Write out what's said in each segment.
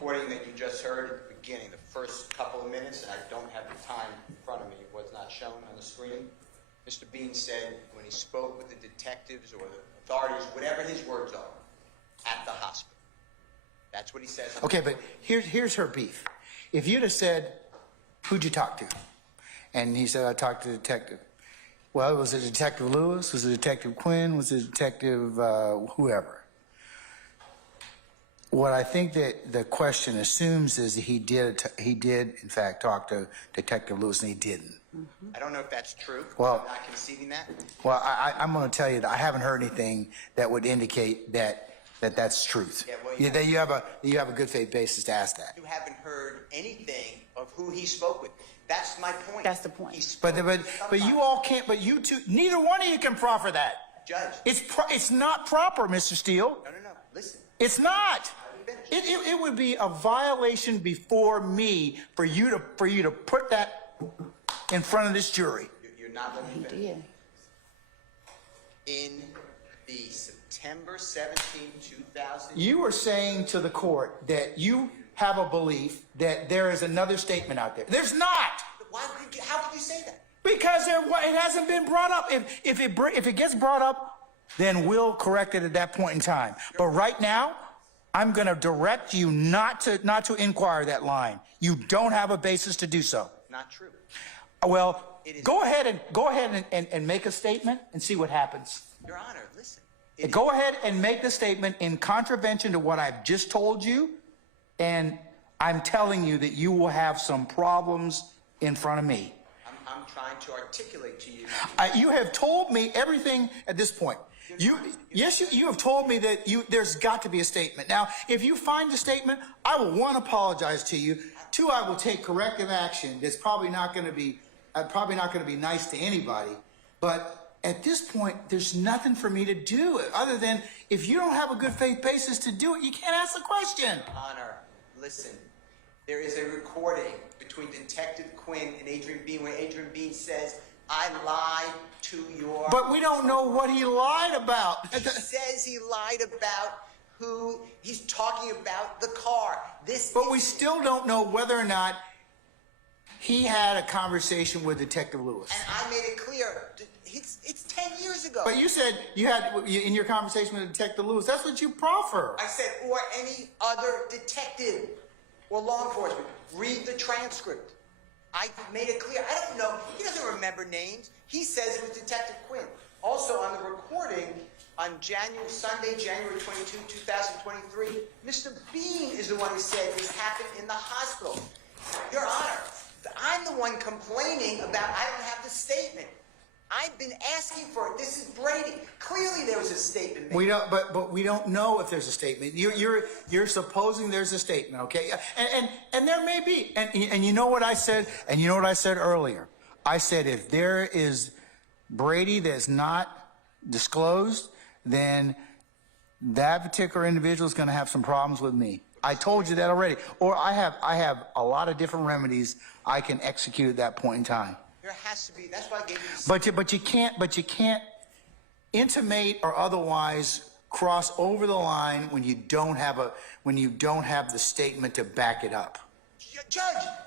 recording that you just heard at the beginning, the first couple of minutes, and I don't have the time in front of me, it was not shown on the screen. Mr. Bean said when he spoke with the detectives or the authorities, whatever his words are, at the hospital. That's what he says. Okay, but here's her beef. If you'd have said, who'd you talk to? And he said, I talked to the detective. Well, was it Detective Lewis? Was it Detective Quinn? Was it Detective whoever? What I think that the question assumes is that he did in fact talk to Detective Lewis, and he didn't. I don't know if that's true. Well, I'm not conceding that. Well, I'm going to tell you that I haven't heard anything that would indicate that's truth. Yeah, well, that you have a good faith basis to ask that. You haven't heard anything of who he spoke with. That's my point. That's the point. But you all can't. But you two, neither one of you can proffer that. Judge. It's not proper, Mr. Steele. No. Listen. It's not. It would be a violation before me for you to put that in front of this jury. You're not letting me finish. In the September 17, 2000. You were saying to the court that you have a belief that there is another statement out there. There's not. How could you say that? Because it hasn't been brought up. If it gets brought up, then we'll correct it at that point in time. But right now, I'm going to direct you not to inquire that line. You don't have a basis to do so. Not true. Well, go ahead and make a statement and see what happens. Your Honor, listen. Go ahead and make the statement in contravention to what I've just told you, and I'm telling you that you will have some problems in front of me. I'm trying to articulate to you. You have told me everything at this point. You have told me that there's got to be a statement. Now, if you find the statement, I will, one, apologize to you. Two, I will take corrective action. That's probably not going to be nice to anybody. But at this point, there's nothing for me to do other than if you don't have a good faith basis to do it, you can't ask the question. Honor, listen. There is a recording between Detective Quinn and Adrian Bean where Adrian Bean says, I lied to your... But we don't know what he lied about. He says he lied about who... He's talking about the car. But we still don't know whether or not he had a conversation with Detective Lewis. And I made it clear. It's 10 years ago. But you said you had, in your conversation with Detective Lewis, that's what you proffer. I said, or any other detective or law enforcement. Read the transcript. I made it clear. I don't know. He doesn't remember names. He says it was Detective Quinn. Also, on the recording, on Sunday, January 22, 2023, Mr. Bean is the one who said this happened in the hospital. Your Honor, I'm the one complaining about I don't have the statement. I've been asking for it. This is Brady. Clearly there was a statement made. We don't, but we don't know if there's a statement. You're supposing there's a statement, okay? And there may be. And you know what I said? And you know what I said earlier? I said if there is Brady that's not disclosed, then that particular individual is going to have some problems with me. I told you that already. Or I have a lot of different remedies I can execute at that point in time. There has to be. That's why I gave you. But you can't intimate or otherwise cross over the line when you don't have the statement to back it up. Judge,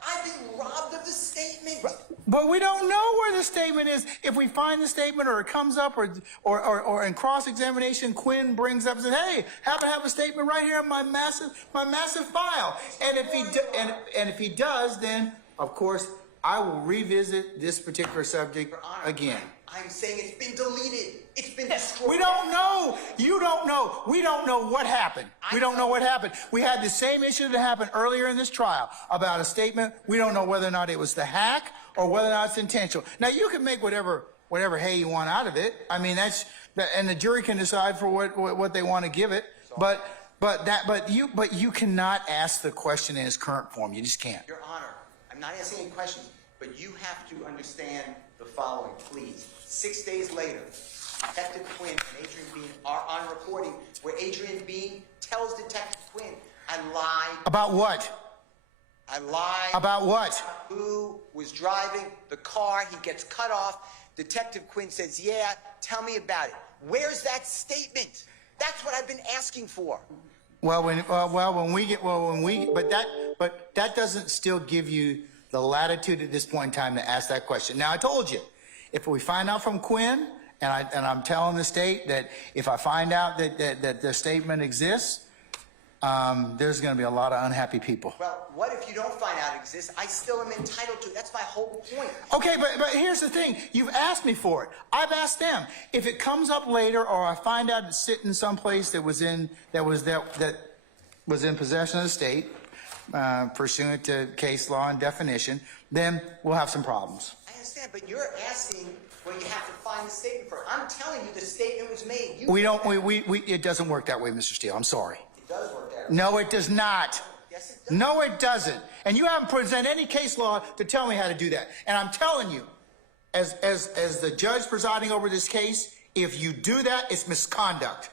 I've been robbed of the statement. But we don't know where the statement is. If we find the statement or it comes up or in cross-examination, Quinn brings up and says, hey, happen to have a statement right here in my massive file. And if he does, then of course I will revisit this particular subject again. I'm saying it's been deleted. It's been destroyed. We don't know. You don't know. We don't know what happened. We don't know what happened. We had the same issue that happened earlier in this trial about a statement. We don't know whether or not it was the hack or whether or not it's intentional. Now, you can make whatever hay you want out of it. I mean, and the jury can decide for what they want to give it. But you cannot ask the question in its current form. You just can't. Your Honor, I'm not asking any questions, but you have to understand the following, please. 6 days later, Detective Quinn and Adrian Bean are on recording where Adrian Bean tells Detective Quinn, I lied. About what? I lied. About what? Who was driving the car. He gets cut off. Detective Quinn says, yeah, tell me about it. Where's that statement? That's what I've been asking for. Well, but that doesn't still give you the latitude at this point in time to ask that question. Now, I told you, if we find out from Quinn, and I'm telling the state that if I find out that the statement exists, there's going to be a lot of unhappy people. Well, what if you don't find out it exists? I still am entitled to it. That's my whole point. Okay, but here's the thing. You've asked me for it. I've asked them. If it comes up later, or I find out it's sitting someplace that was in possession of the state, pursuant to case law and definition, then we'll have some problems. I understand, but you're asking where you have to find the statement for. I'm telling you the statement was made. It doesn't work that way, Mr. Steele. I'm sorry. It does work that way. No, it does not. Yes, it does. No, it doesn't. And you haven't presented any case law to tell me how to do that. And I'm telling you, as the judge presiding over this case, if you do that, it's misconduct.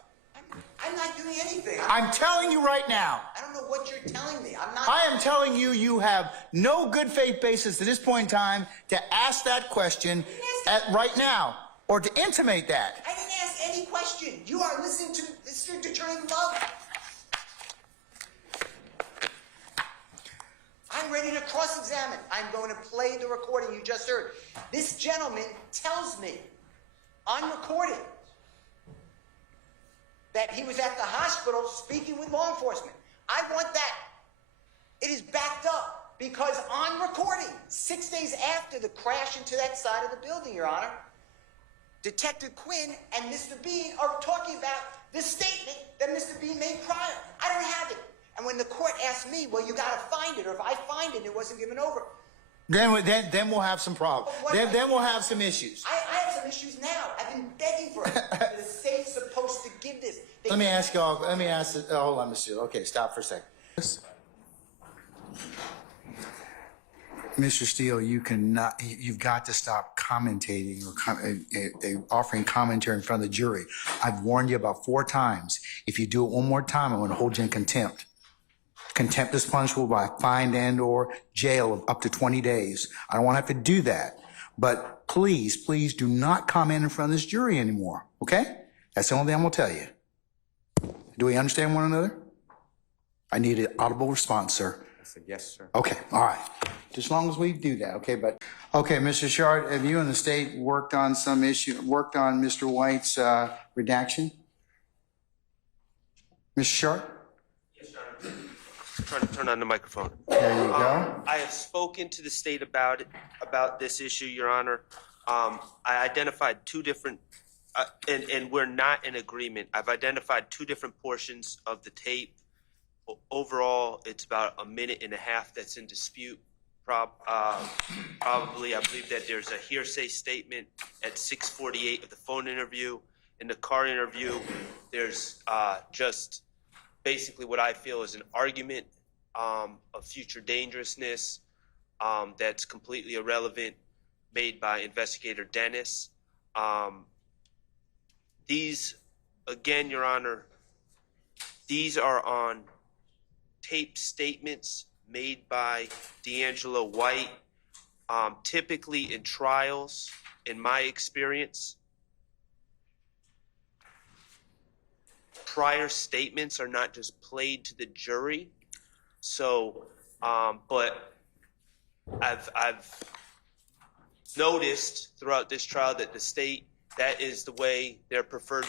I'm not doing anything. I'm telling you right now. I don't know what you're telling me. I'm not. I am telling you, you have no good faith basis at this point in time to ask that question right now, or to intimate that. I didn't ask any question. You are listening to District Attorney Love. I'm ready to cross-examine. I'm going to play the recording you just heard. This gentleman tells me on recording that he was at the hospital speaking with law enforcement. I want that. It is backed up because on recording, 6 days after the crash into that side of the building, Your Honor, Detective Quinn and Mr. Bean are talking about the statement that Mr. Bean made prior. I don't have it. And when the court asked me, well, you got to find it, or if I find it, it wasn't given over. Then we'll have some problems. Then we'll have some issues. I have some issues now. I've been begging for it. The state's supposed to give this. Let me ask, hold on, Mr. Steele. Okay, stop for a second. Mr. Steele, you've got to stop commentating or offering commentary in front of the jury. I've warned you about 4 times. If you do it one more time, I'm going to hold you in contempt. Contempt is punishable by fine and/or jail of up to 20 days. I don't want to have to do that. But please do not comment in front of this jury anymore, okay? That's the only thing I'm going to tell you. Do we understand one another? I need an audible response, sir. I said yes, sir. Okay, all right. Just as long as we do that, okay? Okay, Mr. Shard, have you and the state worked on Mr. White's redaction? Mr. Shard? Yes, Your Honor. I'm trying to turn on the microphone. There you go. I have spoken to the state about this issue, Your Honor. I identified 2 different, and we're not in agreement. I've identified 2 different portions of the tape. Overall, it's about 1.5 minutes that's in dispute. Probably, I believe that there's a hearsay statement at 6:48 of the phone interview. In the car interview, there's just basically what I feel is an argument of future dangerousness that's completely irrelevant, made by Investigator Dennis. These, again, Your Honor, these are on tape statements made by D'Angelo White. Typically in trials, in my experience, prior statements are not just played to the jury. So, but I've noticed throughout this trial that the state, that is the way, their preferred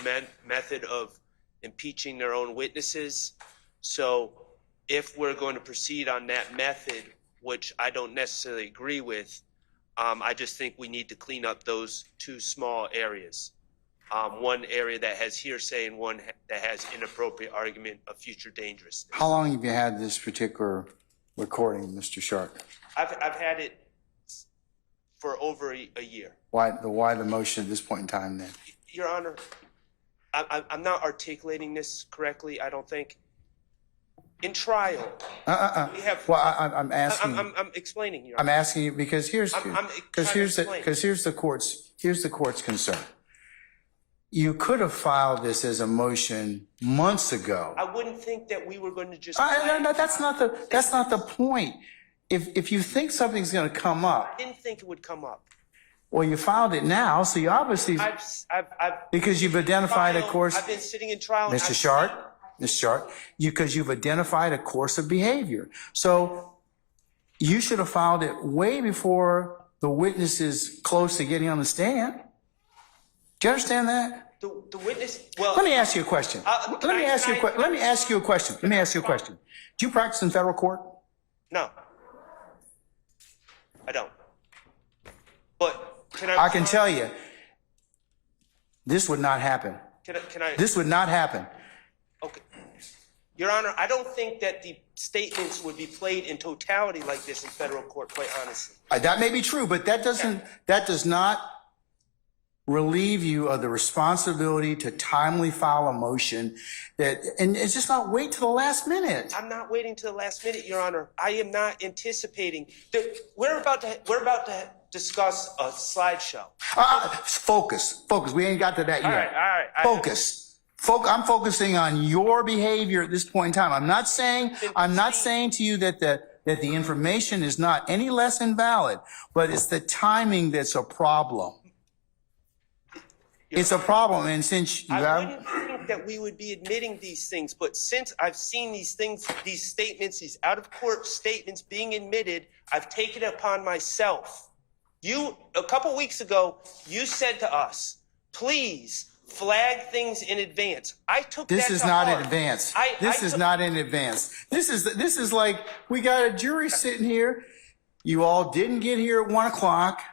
method of impeaching their own witnesses. So if we're going to proceed on that method, which I don't necessarily agree with, I just think we need to clean up those 2 small areas. One area that has hearsay and one that has inappropriate argument of future dangerousness. How long have you had this particular recording, Mr. Sharp? I've had it for over a year. Why the motion at this point in time then? Your Honor, I'm not articulating this correctly, I don't think. In trial, we have. Well, I'm asking. I'm explaining. Your Honor. I'm asking you because here's the court's concern. You could have filed this as a motion months ago. I wouldn't think that we were going to just. No, that's not the point. If you think something's going to come up. I didn't think it would come up. Well, you filed it now, so you obviously. I've because you've identified, of course. I've been sitting in trial. Mr. Sharp, Ms. Sharp, because you've identified a course of behavior. So you should have filed it way before the witness is close to getting on the stand. Do you understand that? The witness, well. Let me ask you a question. Let me ask you a question. Do you practice in federal court? No. I don't. But I can tell you, this would not happen. Can I? This would not happen. Okay. Your Honor, I don't think that the statements would be played in totality like this in federal court, quite honestly. That may be true, but that does not relieve you of the responsibility to timely file a motion and it's just not wait till the last minute. I'm not waiting till the last minute, Your Honor. I am not anticipating that we're about to discuss a slideshow. Focus. We ain't got to that yet. All right. Focus. I'm focusing on your behavior at this point in time. I'm not saying to you that the information is not any less invalid, but it's the timing that's a problem. It's a problem, and since you I wouldn't think that we would be admitting these things, but since I've seen these things, these statements, these out-of-court statements being admitted, I've taken it upon myself. A couple weeks ago, you said to us, please flag things in advance. I took that to heart. This is not in advance. This is not in advance. This is like, we got a jury sitting here. You all didn't get here at 1 o'clock.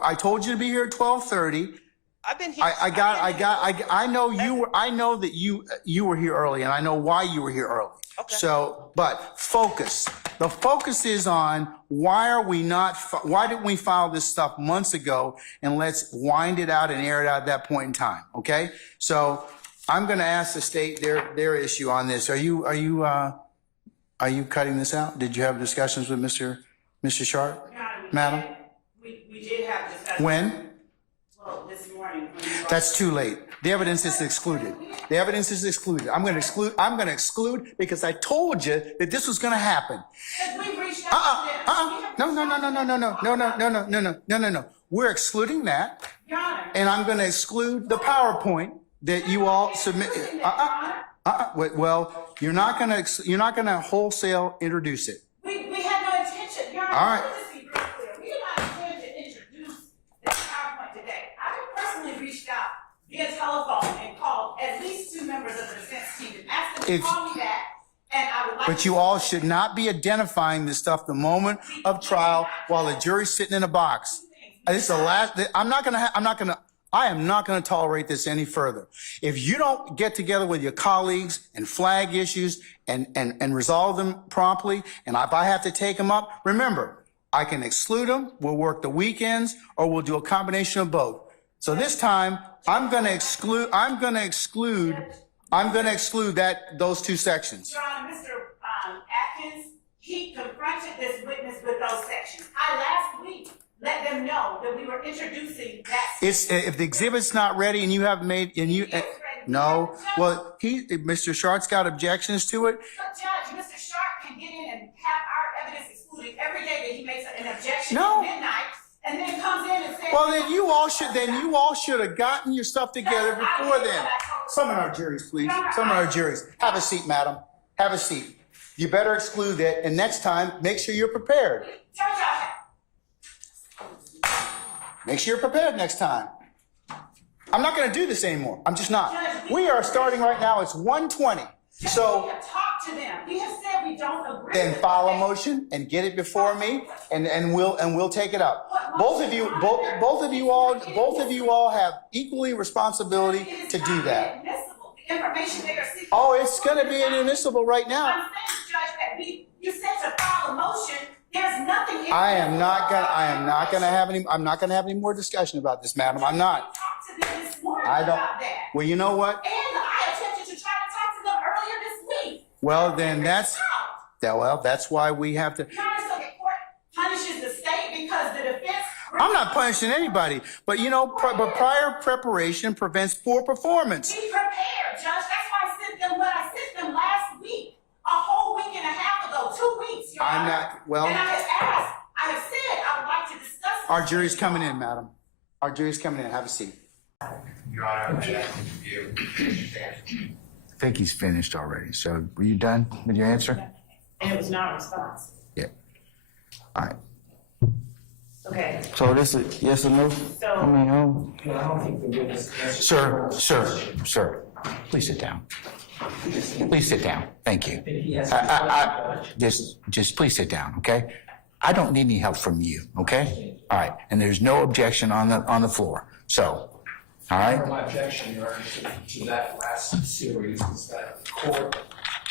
I told you to be here at 12:30. I've been here. I know that you were here early, and I know why you were here early. Okay. So, but focus. The focus is on why didn't we file this stuff months ago, and let's wind it out and air it out at that point in time. Okay. So I'm going to ask the state their issue on this. Are you cutting this out? Did you have discussions with Mr. Sharp, madam? We did have discussions. When? This morning. That's too late. The evidence is excluded. The evidence is excluded. I'm going to exclude because I told you that this was going to happen. We reached out to them. No. We're excluding that. Your Honor. And I'm going to exclude the PowerPoint that you all submitted. Well, you're not going to wholesale introduce it. We had no intention. Your Honor. All right. Let me be real clear. We did not intend to introduce this PowerPoint today. I personally reached out via telephone and called at least 2 members of the defense team and asked them to call me back. And I would like But you all should not be identifying this stuff the moment of trial while the jury's sitting in a box. This is the last. I am not going to tolerate this any further. If you don't get together with your colleagues and flag issues and resolve them promptly, and if I have to take them up, remember, I can exclude them. We'll work the weekends, or we'll do a combination of both. So this time, I'm going to exclude those 2 sections. Your Honor, Mr. Atkins, he confronted this witness with those sections. I last week let them know that we were introducing that. If the exhibit's not ready and you haven't made, no, well, Mr. Sharp's got objections to it. So, Judge, Mr. Sharp can get in and have our evidence excluded every day that he makes an objection at midnight, and then comes in and says. Well, then you all should have gotten your stuff together before then. Some of our juries, please. Some of our juries. Have a seat, madam. Have a seat. You better exclude that, and next time, make sure you're prepared. Judge, Make sure you're prepared next time. I'm not going to do this anymore. I'm just not. We are starting right now. It's 1:20. So we have talked to them. We have said we don't agree. then file a motion and get it before me, and we'll take it up. Both of you all have equally responsibility to do that. The information they are seeking. Oh, it's going to be inadmissible right now. I'm saying, Judge, that you said to file a motion. There's nothing in I'm not going to have any more discussion about this, madam. I'm not. Talked to them this morning I don't. About that. Well, you know what? And I attempted to try to talk to them earlier this week. Well, then that's why we have to. So the court punishes the state because the defense. I'm not punishing anybody, but but prior preparation prevents poor performance. Be prepared, Judge. That's why I sent them what I sent them last week. A whole week and a half ago, 2 weeks, Your I'm Honor. not. Well, and I have said I would like to discuss. Our jury's coming in, madam. Our jury's coming in. Have a seat. Your Honor, I'd like to review. I think he's finished already. So were you done with your answer? And it was not a response. Yeah. All right. Okay, So this is yes or no? so. I mean, Sir, please sit down. Please sit down. Thank you. Just please sit down, okay? I don't need any help from you, okay? All right, and there's no objection on the floor. So, all right? My objection, Your Honor, to that last series is that the court,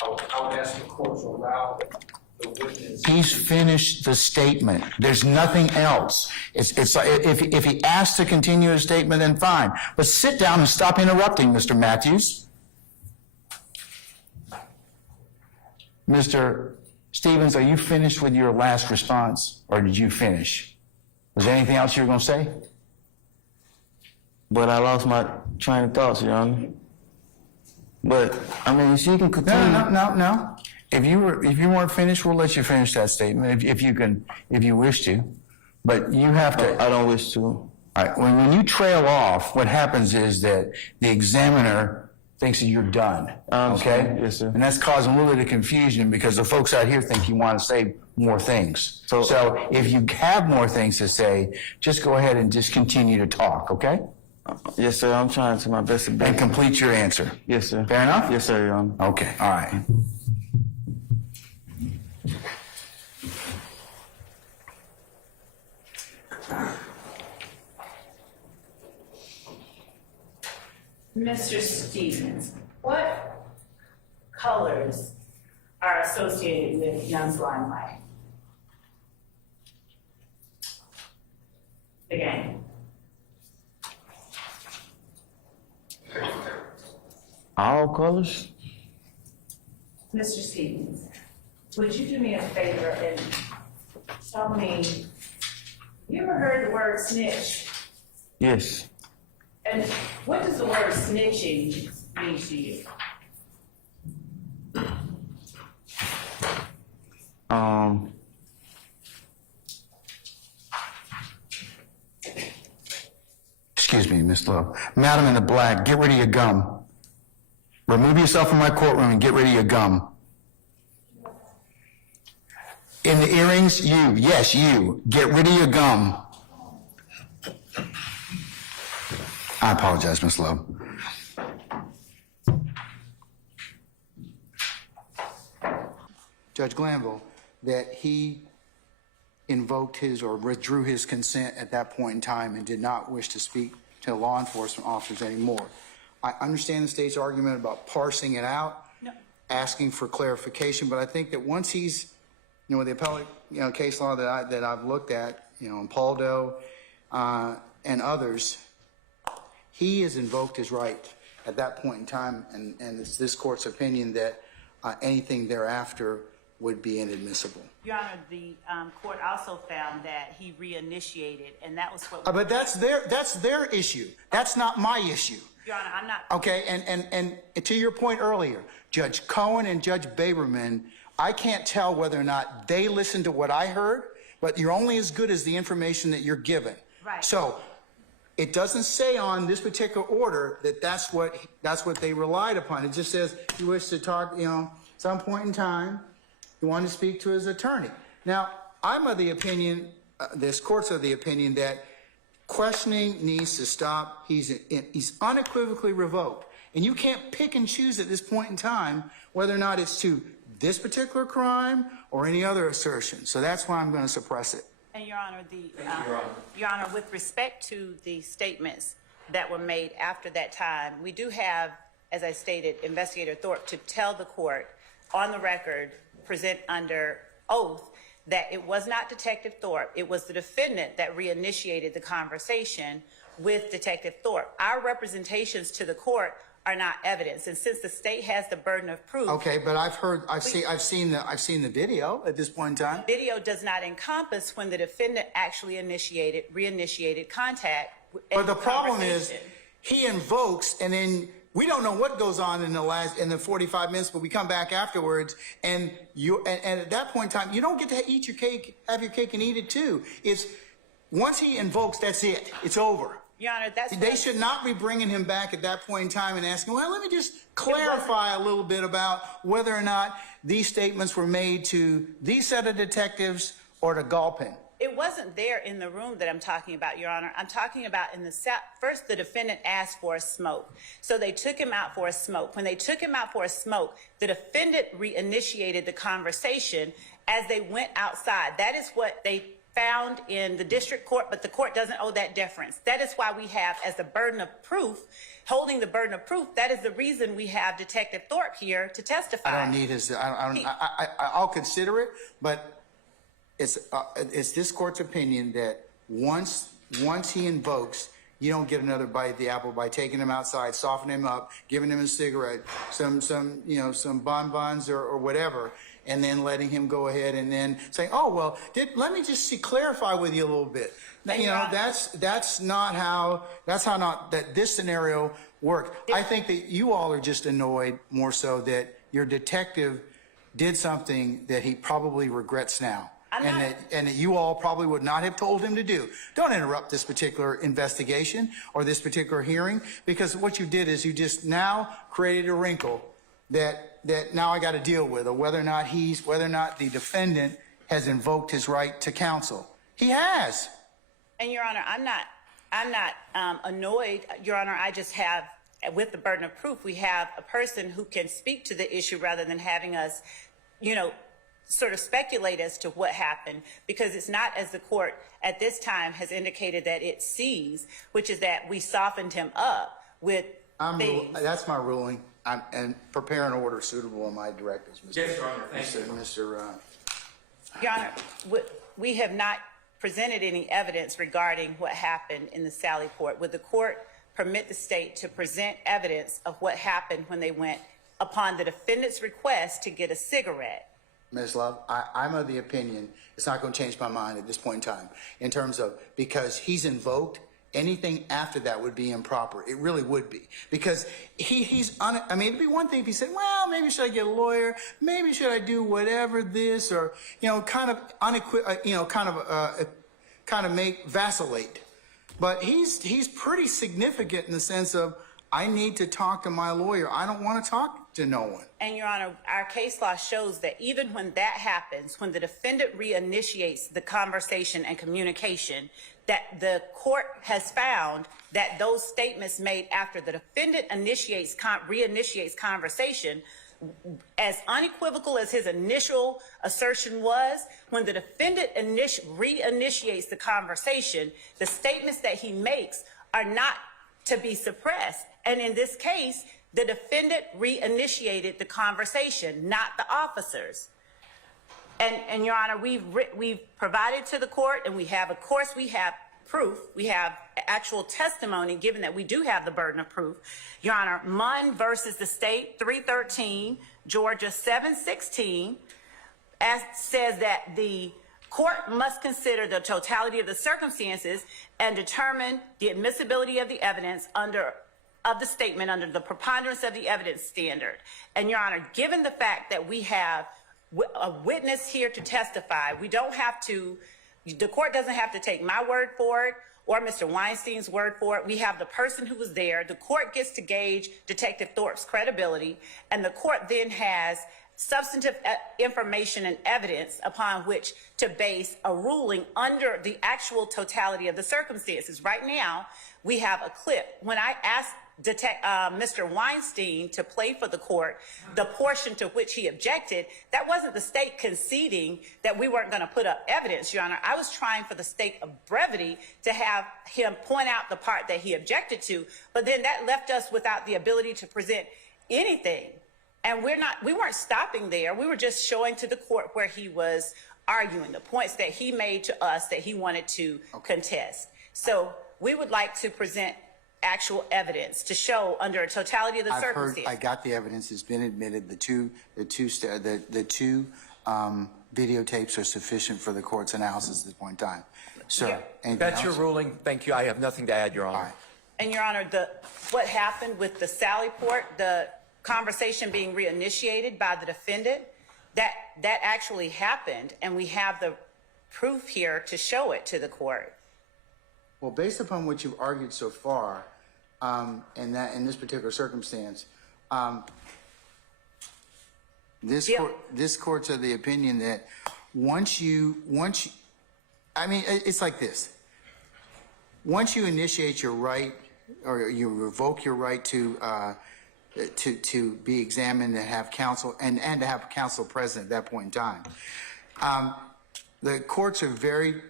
I would ask the court to allow the witness. He's finished the statement. There's nothing else. It's like if he asks to continue his statement, then fine. But sit down and stop interrupting, Mr. Matthews. Mr. Stevens, are you finished with your last response, or did you finish? Was there anything else you were going to say? but I lost my train of thoughts, Your Honor. But I mean, she can continue. No. If you weren't finished, we'll let you finish that statement if you wish to. But you have to. I don't wish to. All right. When you trail off, what happens is that the examiner thinks that you're done. Okay. Yes, sir. And that's causing a little bit of confusion because the folks out here think you want to say more things. So if you have more things to say, just go ahead and just continue to talk. Okay. Yes, sir. I'm trying to my best ability. And complete your answer. Yes, sir. Fair enough? Yes, sir, Your Honor. Okay. All right. Mr. Stevens, what colors are associated with Young's Limelight? The game. All colors? Mr. Stevens, would you do me a favor and tell me, you ever heard the word snitch? Yes. And what does the word snitching mean to you? Excuse me, Miss Lowe. Madam in the black, get rid of your gum. Remove yourself from my courtroom and get rid of your gum. In the earrings, you. Yes, you. Get rid of your gum. I apologize, Miss Lowe. Judge Glanville, that he invoked his or withdrew his consent at that point in time and did not wish to speak to law enforcement officers anymore. I understand the state's argument about parsing it out, asking for clarification, but I think that once he's, the appellate, case law that I've looked at, in Paldo and others, he has invoked his right at that point in time, and it's this court's opinion that anything thereafter would be inadmissible. Your Honor, the court also found that he reinitiated, and that was what. But that's their issue. That's not my issue. Your Honor, I'm not. Okay, and to your point earlier, Judge Cohen and Judge Baberman, I can't tell whether or not they listened to what I heard, but you're only as good as the information that you're given. Right. So it doesn't say on this particular order that that's what they relied upon. It just says he wished to talk, some point in time, he wanted to speak to his attorney. Now, I'm of the opinion, this court's of the opinion that questioning needs to stop. He's unequivocally revoked. And you can't pick and choose at this point in time whether or not it's to this particular crime or any other assertion. So that's why I'm going to suppress it. And Your Honor, Your Honor, with respect to the statements that were made after that time, we do have, as I stated, Investigator Thorpe to tell the court on the record, present under oath, that it was not Detective Thorpe, it was the defendant that reinitiated the conversation with Detective Thorpe. Our representations to the court are not evidence, and since the state has the burden of proof. Okay, but I've seen the video at this point in time. Video does not encompass when the defendant actually reinitiated contact. But the problem is, he invokes, and then we don't know what goes on in the 45 minutes, but we come back afterwards, and at that point in time, you don't get to eat your cake, have your cake and eat it too. It's once he invokes, that's it. It's over. Your Honor, that's They should not be bringing him back at that point in time and asking, well, let me just clarify a little bit about whether or not these statements were made to these set of detectives or to Galpin. It wasn't there in the room that I'm talking about, Your Honor. I'm talking about in the first, the defendant asked for a smoke. So they took him out for a smoke. When they took him out for a smoke, the defendant reinitiated the conversation as they went outside. That is what they found in the district court, but the court doesn't owe that deference. That is why we have, as the burden of proof, holding the burden of proof, that is the reason we have Detective Thorpe here to testify. I don't need his, I'll consider it, but it's this court's opinion that once he invokes, you don't get another bite at the apple by taking him outside, softening him up, giving him a cigarette, some bonbons or whatever, and then letting him go ahead and then saying, oh, well, let me just clarify with you a little bit. That's not how this scenario worked. I think that you all are just annoyed more so that your detective did something that he probably regrets now. And that you all probably would not have told him to do. Don't interrupt this particular investigation or this particular hearing, because what you did is you just now created a wrinkle that now I got to deal with, or whether or not the defendant has invoked his right to counsel. He has. And Your Honor, I'm not annoyed, Your Honor. I just have, with the burden of proof, we have a person who can speak to the issue rather than having us, sort of speculate as to what happened, because it's not, as the court at this time has indicated that it sees, which is that we softened him up with things. That's my ruling. And prepare an order suitable on my directives, Mr. Yes, Your Honor. Thank you. Mr. Your Honor, we have not presented any evidence regarding what happened in the Sally Port. Would the court permit the state to present evidence of what happened when they went upon the defendant's request to get a cigarette? Ms. Love, I'm of the opinion it's not going to change my mind at this point in time, in terms of, because he's invoked, anything after that would be improper. It really would be, because I mean, it'd be one thing if he said, well, maybe should I get a lawyer? Maybe should I do whatever this, or, kind of make vacillate. But he's pretty significant in the sense of, I need to talk to my lawyer. I don't want to talk to no one. And Your Honor, our case law shows that even when that happens, when the defendant reinitiates the conversation and communication, that the court has found that those statements made after the defendant reinitiates conversation, as unequivocal as his initial assertion was, when the defendant reinitiates the conversation, the statements that he makes are not to be suppressed. And in this case, the defendant reinitiated the conversation, not the officers. And Your Honor, we've provided to the court, and we have proof, we have actual testimony, given that we do have the burden of proof. Your Honor, Munn versus the state, 313, Georgia 716, says that the court must consider the totality of the circumstances and determine the admissibility of the evidence of the statement under the preponderance of the evidence standard. And Your Honor, given the fact that we have a witness here to testify, the court doesn't have to take my word for it or Mr. Weinstein's word for it. We have the person who was there. The court gets to gauge Detective Thorpe's credibility, and the court then has substantive information and evidence upon which to base a ruling under the actual totality of the circumstances. Right now, we have a clip. When I asked Mr. Weinstein to play for the court the portion to which he objected, that wasn't the state conceding that we weren't going to put up evidence, Your Honor. I was trying for the sake of brevity to have him point out the part that he objected to, but then that left us without the ability to present anything. And we weren't stopping there. We were just showing to the court where he was arguing, the points that he made to us that he wanted to contest. So we would like to present actual evidence to show under a totality of the circumstances. I got the evidence. It's been admitted. The two videotapes are sufficient for the court's analysis at this point in time. Sir, anything That's else? your ruling. Thank you. I have nothing to add, Your Honor. All right. And Your Honor, what happened with the Sally Port, the conversation being reinitiated by the defendant, that actually happened, and we have the proof here to show it to the court. Well, based upon what you've argued so far, and that in this particular circumstance, this court's of the opinion that I mean, it's like this. Once you initiate your right, or you revoke your right to be examined and have counsel, and to have counsel present at that point in time, the courts are very,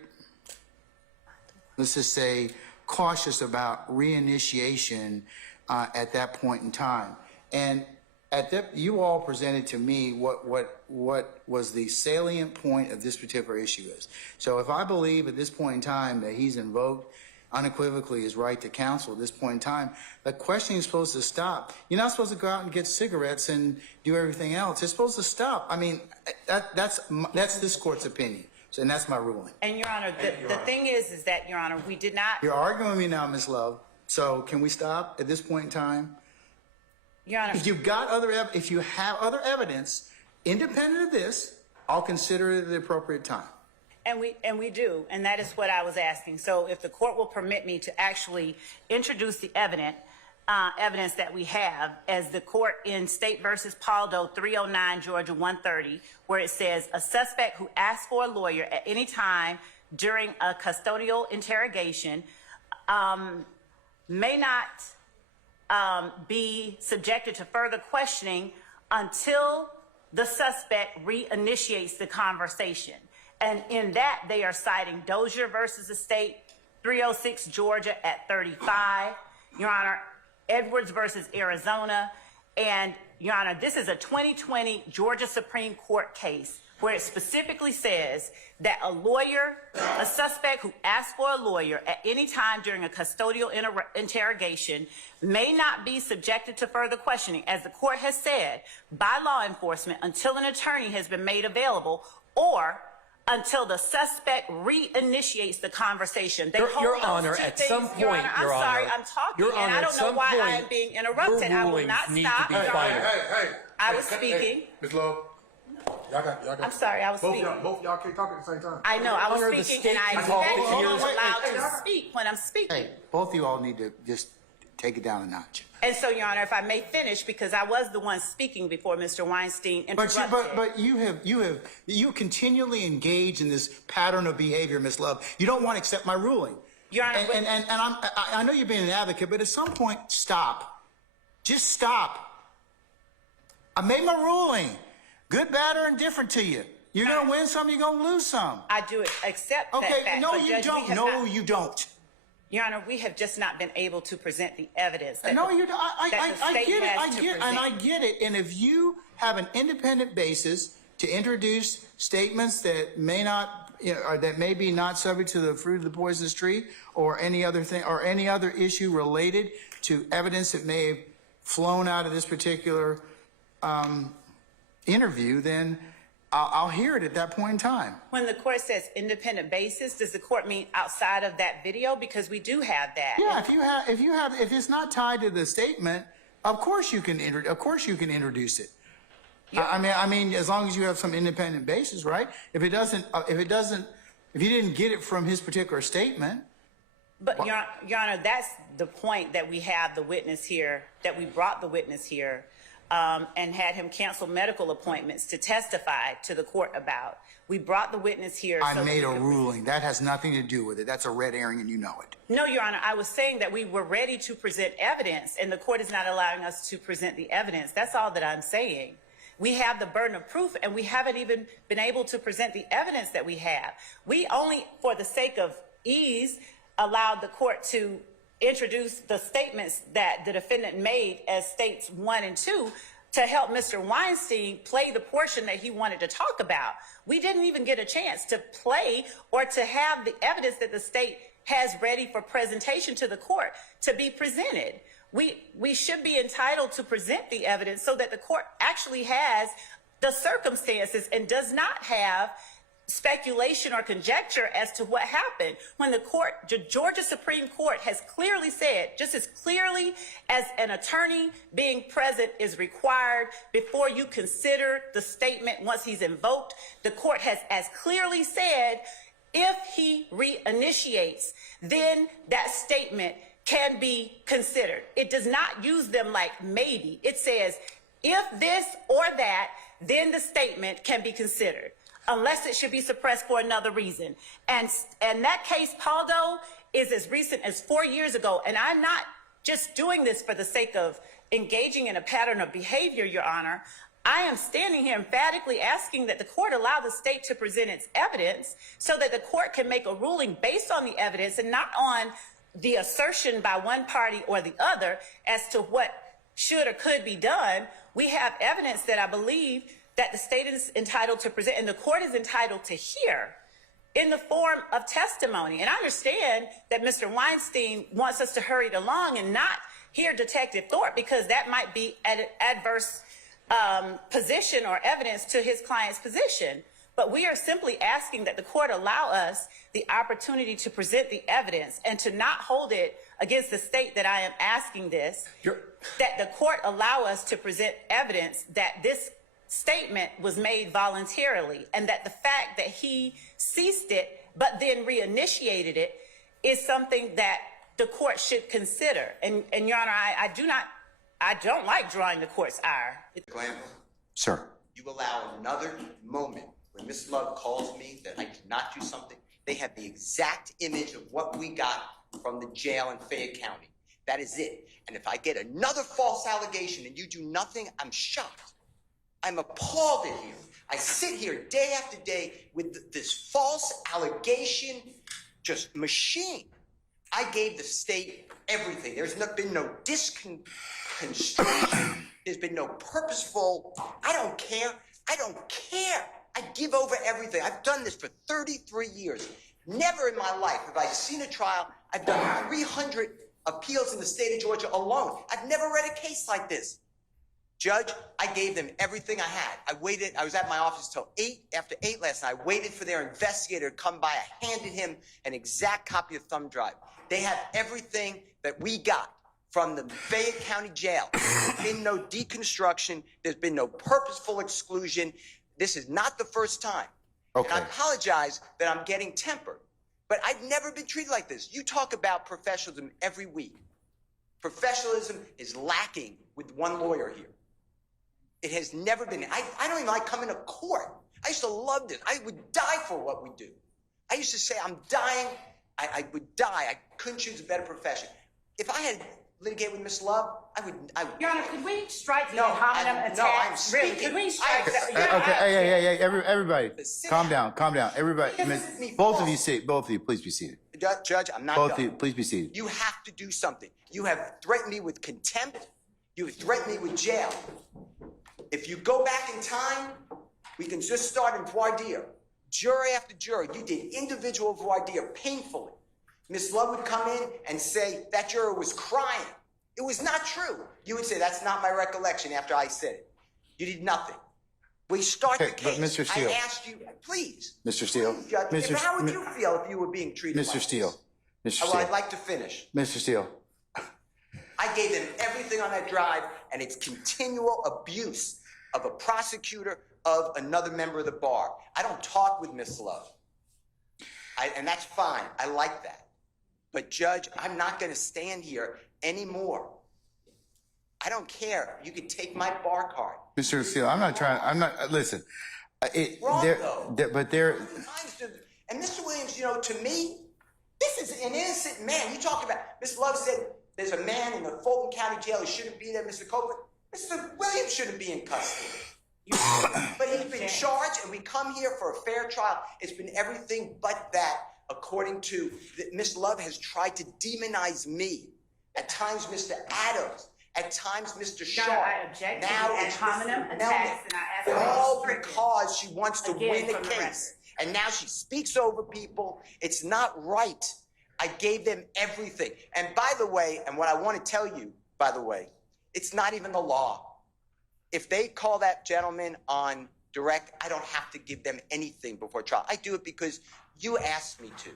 let's just say, cautious about reinitiation at that point in time. And at that, you all presented to me what was the salient point of this particular issue is. So if I believe at this point in time that he's invoked unequivocally his right to counsel at this point in time, the questioning is supposed to stop. You're not supposed to go out and get cigarettes and do everything else. It's supposed to stop. I mean, that's this court's opinion. So, and that's my ruling. And Your Honor, the thing is that, Your Honor, we did not. You're arguing with me now, Ms. Love. So can we stop at this point in time? Your Honor. If you've got if you have other evidence independent of this, I'll consider it at the appropriate time. And we do, and that is what I was asking. So if the court will permit me to actually introduce the evidence that we have, as the court in State versus Paldo 309 Georgia 130, where it says a suspect who asks for a lawyer at any time during a custodial interrogation may not be subjected to further questioning until the suspect reinitiates the conversation. And in that, they are citing Dozier versus the State 306 Georgia at 35. Your Honor, Edwards versus Arizona. And Your Honor, this is a 2020 Georgia Supreme Court case where it specifically says that a suspect who asks for a lawyer at any time during a custodial interrogation may not be subjected to further questioning, as the court has said, by law enforcement until an attorney has been made available or until the suspect reinitiates the conversation. Your Honor, at some point, Your Honor, I'm Your sorry, Honor, I'm talking, Your and Honor, I at don't know some why I am point, being interrupted. your I will rulings not need stop. to be final. I was speaking. Hey, Ms. Love, y'all got. I'm sorry, I was speaking. Both y'all can't talk at the same time. I know, I Honor, the was speaking, and I state called expect for you years. allowed to speak when I'm speaking. Hey, both of you all need to just take it down a notch. And so, Your Honor, if I may finish, because I was the one speaking before Mr. Weinstein interrupted. But you continually engage in this pattern of behavior, Ms. Love. You don't want to accept my ruling. Your Honor, and I know you're being an advocate, but at some point, stop. Just stop. I made my ruling. Good, bad, or indifferent to you. You're going to win some, you're going to lose some. I do accept that Okay, fact. no, but you Judge, don't. No, you don't. Your Honor, we have just not been able to present the evidence. That No, the, you don't. I get it. I present. get it. And if you have an independent basis to introduce statements that may not, or that may be not subject to the fruit of the poisonous tree, or any other thing, or any other issue related to evidence that may have flown out of this particular interview, then I'll hear it at that point in time. When the court says independent basis, does the court mean outside of that video? Because we do have that. Yeah, if it's not tied to the statement, of course you can introduce it. Yeah. I mean, as long as you have some independent basis, right? If you didn't get it from his particular statement. But Your Honor, that's the point that we have the witness here, that we brought the witness here, and had him cancel medical appointments to testify to the court about. We brought the witness here. I made a ruling. That has nothing to do with it. That's a red herring, and you know it. No, Your Honor, I was saying that we were ready to present evidence, and the court is not allowing us to present the evidence. That's all that I'm saying. We have the burden of proof, and we haven't even been able to present the evidence that we have. We only, for the sake of ease, allowed the court to introduce the statements that the defendant made as states 1 and 2 to help Mr. Weinstein play the portion that he wanted to talk about. We didn't even get a chance to play or to have the evidence that the state has ready for presentation to the court to be presented. We should be entitled to present the evidence so that the court actually has the circumstances and does not have speculation or conjecture as to what happened when the court, the Georgia Supreme Court, has clearly said, just as clearly as an attorney being present is required before you consider the statement once he's invoked, the court has as clearly said if he reinitiates, then that statement can be considered. It does not use them like maybe. It says, if this or that, then the statement can be considered, unless it should be suppressed for another reason. And that case, Paul Doe, is as recent as 4 years ago. And I'm not just doing this for the sake of engaging in a pattern of behavior, Your Honor. I am standing here emphatically asking that the court allow the state to present its evidence so that the court can make a ruling based on the evidence and not on the assertion by one party or the other as to what should or could be done. We have evidence that I believe that the state is entitled to present and the court is entitled to hear in the form of testimony. And I understand that Mr. Weinstein wants us to hurry it along and not hear Detective Thorpe because that might be an adverse position or evidence to his client's position. But we are simply asking that the court allow us the opportunity to present the evidence and to not hold it against the state that I am asking this, that the court allow us to present evidence that this statement was made voluntarily and that the fact that he ceased it but then reinitiated it is something that the court should consider. And Your Honor, I don't like drawing the court's ire. Glanville, Sir. you allow another moment when Miss Love calls me that I did not do something. They have the exact image of what we got from the jail in Fayette County. That is it. And if I get another false allegation and you do nothing, I'm shocked. I'm appalled at you. I sit here day after day with this false allegation just machine. I gave the state everything. There's been no disconstruction. There's been no purposeful, I don't care. I don't care. I give over everything. I've done this for 33 years. Never in my life have I seen a trial. I've done 300 appeals in the state of Georgia alone. I've never read a case like this. Judge, I gave them everything I had. I waited. I was at my office till 8, after 8 last night. I waited for their investigator to come by. I handed him an exact copy of thumb drive. They have everything that we got from the Fayette County Jail. There's been no deconstruction. There's been no purposeful exclusion. This is not the first time. Okay. And I apologize that I'm getting tempered, but I've never been treated like this. You talk about professionalism every week. Professionalism is lacking with one lawyer here. It has never been. I don't even like coming to court. I used to love this. I would die for what we do. I used to say, I'm dying. I would die. I couldn't choose a better profession. If I had litigated with Miss Love, I would. Your Honor, could we strike the No, ad hominem I'm attacks? Really, speaking. could we strike that? Okay, hey, everybody, Sit calm down. down. Everybody, This is me both of false. you sit. Both of you, please be seated. Judge, I'm not Both done. of you, please be seated. You have to do something. You have threatened me with contempt. You have threatened me with jail. If you go back in time, we can just start in voir dire. Jury after jury, you did individual voir dire painfully. Miss Love would come in and say that juror was crying. It was not true. You would say, that's not my recollection after I said it. You did nothing. We start the Okay, case. but Mr. Steele. I asked you, please. Mr. Steele. Please, Judge. Mr. How would you feel if you were being treated like Mr. this? Steele. Mr. Well, Steele. I'd like to finish. Mr. Steele. I gave them everything on that drive, and it's continual abuse of a prosecutor, of another member of the bar. I don't talk with Miss Love. And that's fine. I like that. But Judge, I'm not going to stand here anymore. I don't care. You can take my bar card. Mr. Steele, listen. Wrong, though. But there, And Mr. Williams, you know, to me, this is an innocent man. You talk about, Miss Love said there's a man in the Fulton County Jail who shouldn't be there, Mr. Copeland. Mr. Williams shouldn't be in custody. But he's been charged, and we come here for a fair trial. It's been everything but that, according to Miss Love has tried to demonize me. At times, Mr. Adams. At times, Mr. Shaw. I object to the ad it's hominem Mr. attacks, and I ask you to all restrict it. because she wants to Again, win the from the case. And now she speaks over people. It's not right. I gave them everything. And by the way, and what I want to tell you, by the way, it's not even the law. If they call that gentleman on direct, I don't have to give them anything before trial. I do it because you asked me to.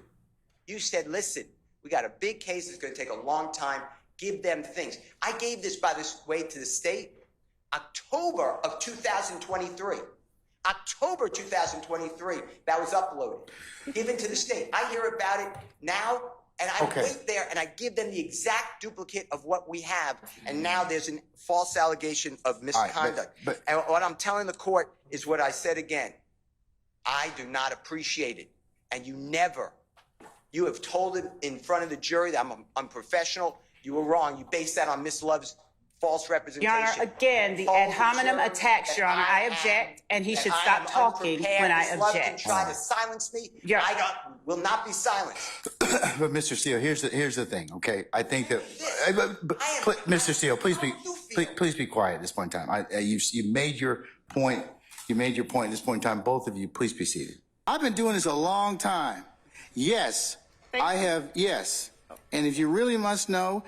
You said, listen, we got a big case. It's going to take a long time. Give them things. I gave this, by the way, to the state October of 2023. October 2023, that was uploaded, given to the state. I hear about it now, and I wait there, and I give them the exact duplicate of what we have, and now there's a false allegation of misconduct. And what I'm telling the court is what I said again. I do not appreciate it, and you have told it in front of the jury that I'm unprofessional. You were wrong. You based that on Miss Love's false representation. Your Honor, again, the ad hominem attacks, Your Honor. I object, and he should stop talking when I Miss Love can object. try to silence me. Will not be silenced. But Mr. Steele, here's the thing, okay? I think that, Mr. Steele, please be quiet at this point in time. You made your point. You made your point at this point in time. Both of you, please be seated. I've been doing this a long time. Yes, I have. Yes. And if you really must know,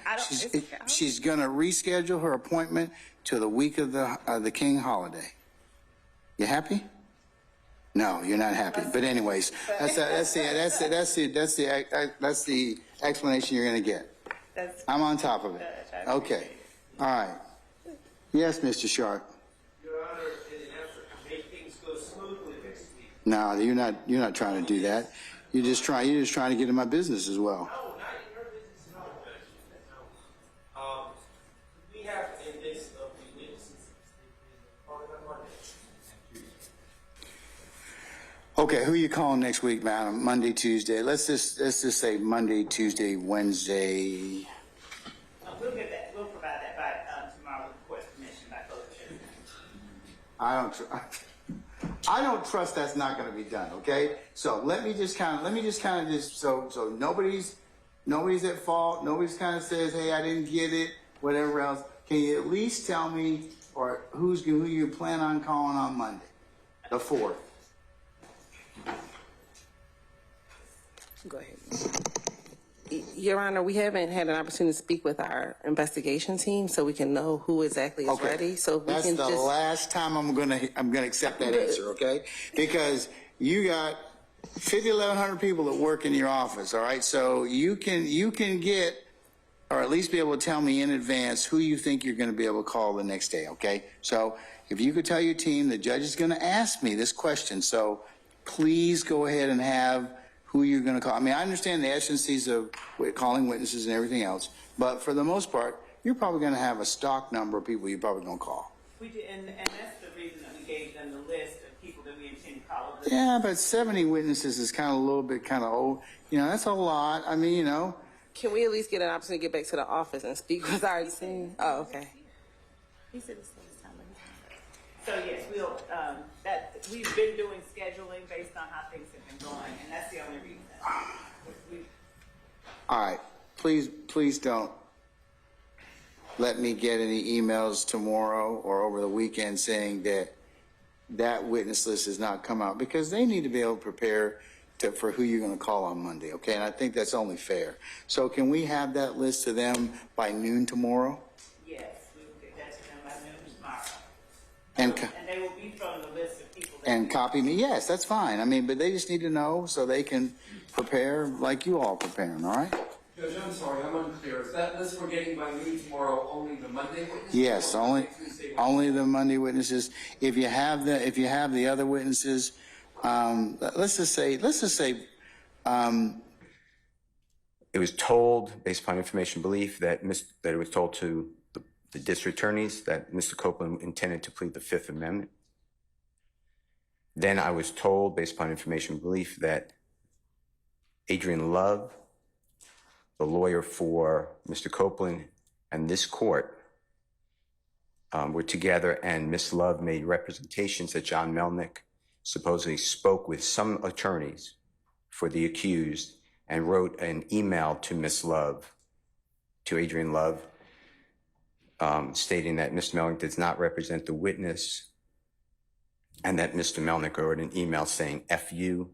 she's going to reschedule her appointment to the week of the King holiday. You happy? No, you're not happy. But anyways, that's the explanation you're going to get. I'm on top of it. Okay. All right. Yes, Mr. Sharp. Your Honor, in an effort to make things go smoothly next week. No, you're not trying to do that. You're just trying to get in my business as well. No, not in your business at all. No. We have a list of the witnesses on Monday. Okay, who are you calling next week, madam? Monday, Tuesday. Let's just say Monday, Tuesday, Wednesday. We'll get that. We'll provide that by tomorrow with the court's permission by close of business. I don't trust that's not going to be done. Okay, so let me just kind of so nobody's at fault. Nobody's kind of says, hey, I didn't get it, whatever else. Can you at least tell me or who you plan on calling on Monday, the 4th? Go ahead. Your Honor, we haven't had an opportunity to speak with our investigation team, so we can know who exactly is ready. So if we That's can the last time I'm gonna accept that answer, okay? Because you got 1,100 people that work in your office, all right? So you can get, or at least be able to tell me in advance who you think you're going to be able to call the next day, okay? So if you could tell your team, the judge is going to ask me this question, so please go ahead and have who you're going to call. I mean, I understand the essences of calling witnesses and everything else, but for the most part, you're probably going to have a stock number of people you're probably going to call. We did, and that's the reason that we gave them the list of people that we intend to call. Yeah, but 70 witnesses is kind of a little bit kind of old. You know, that's a lot. I mean, you know. Can we at least get an opportunity to get back to the office and speak with our team? Oh, okay. He said it's time. So yes, we've been doing scheduling based on how things have been going, and that's the only reason. All right, please don't let me get any emails tomorrow or over the weekend saying that witness list has not come out, because they need to be able to prepare for who you're going to call on Monday, okay? And I think that's only fair. So can we have that list to them by noon tomorrow? Yes, we will get that to them by noon tomorrow. And they will be from the list of people. And copy me. Yes, that's fine. I mean, but they just need to know so they can prepare like you all preparing, all right? Judge, I'm sorry, I'm unclear. Is that list we're getting by noon tomorrow only the Monday witnesses? Yes, only the Monday witnesses. If you have the other witnesses, let's just say, it was told, based upon information belief, that it was told to the district attorneys that Mr. Copeland intended to plead the Fifth Amendment. Then I was told, based upon information belief, that Adrian Love, the lawyer for Mr. Copeland, and this court were together, and Ms. Love made representations that John Melnick supposedly spoke with some attorneys for the accused and wrote an email to Ms. Love, to Adrian Love, stating that Mr. Melnick does not represent the witness, and that Mr. Melnick wrote an email saying F you,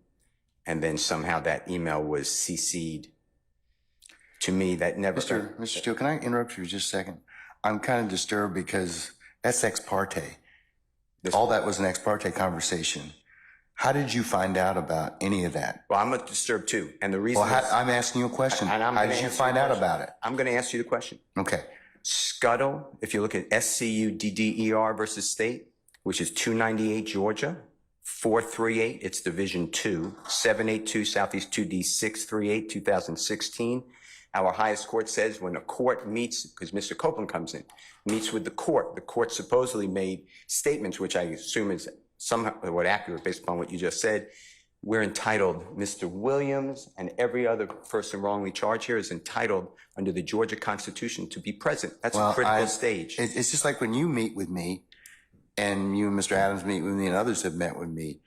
and then somehow that email was CC'd to me. That never... Mr. Steele, can I interrupt you for just a second? I'm kind of disturbed because that's ex parte. All that was an ex parte conversation. How did you find out about any of that? Well, I'm disturbed too. And the reason I'm asking you a question. How did you find out about it? I'm going to answer you the question. Okay. Scuttle, if you look at SCUDDER versus State, which is 298 Georgia, 438, it's Division 2, 782 Southeast 2D 638, 2016. Our highest court says when a court meets, because Mr. Copeland comes in, meets with the court supposedly made statements, which I assume is somewhat accurate based upon what you just said. We're entitled, Mr. Williams and every other person wrongly charged here is entitled under the Georgia Constitution to be present. That's a critical stage. It's just like when you meet with me, and you and Mr. Adams meet with me, and others have met with me.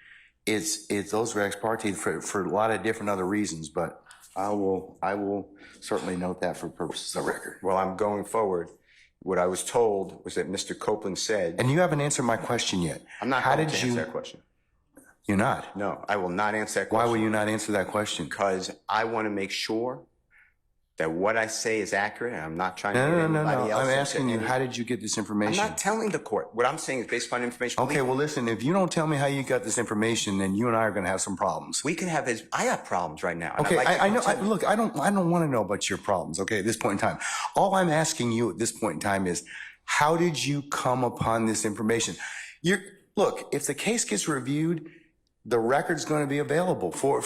It's those are ex parte for a lot of different other reasons, but I will certainly note that for purposes of record. Well, I'm going forward. What I was told was that Mr. Copeland said, and you haven't answered my question yet. I'm not going to answer that question. You're not? No, I will not answer that question. Why will you not answer that question? Because I want to make sure that what I say is accurate, and I'm not trying to get anybody else. I'm asking you, how did you get this information? I'm not telling the court. What I'm saying is based upon information. Okay, well, listen, if you don't tell me how you got this information, then you and I are going to have some problems. We can have I have problems right now. Okay, I know. Look, I don't want to know about your problems, okay, at this point in time. All I'm asking you at this point in time is, how did you come upon this information? Look, if the case gets reviewed, the record's going to be available for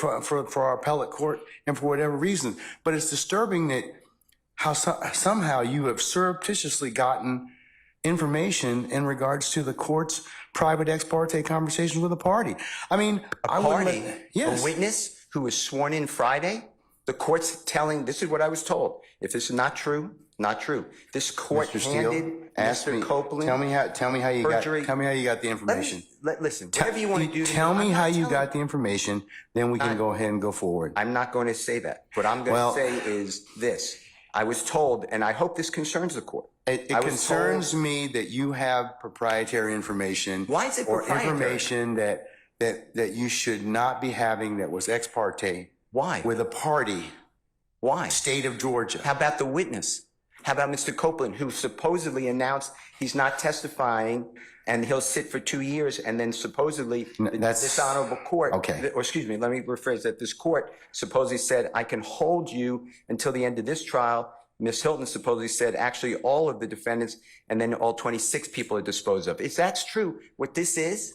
our appellate court and for whatever reason. But it's disturbing that how somehow you have surreptitiously gotten information in regards to the court's private ex parte conversations with a party. I mean, a witness who was sworn in Friday, the court's telling, this is what I was told. If this is not true, not true. This court handed Mr. Copeland. Tell me how you got the information. Listen, whatever you want to do. Tell me how you got the information, then we can go ahead and go forward. I'm not going to say that. What I'm going to say is this. I was told, and I hope this concerns the court. It concerns me that you have proprietary information. Why is it proprietary? Or information that you should not be having that was ex parte. Why? With a party. Why? State of Georgia. How about the witness? How about Mr. Copeland, who supposedly announced he's not testifying and he'll sit for 2 years, and then supposedly this honorable court, or excuse me, let me rephrase that. This court supposedly said, I can hold you until the end of this trial. Ms. Hilton supposedly said, actually, all of the defendants and then all 26 people are disposed of. If that's true, what this is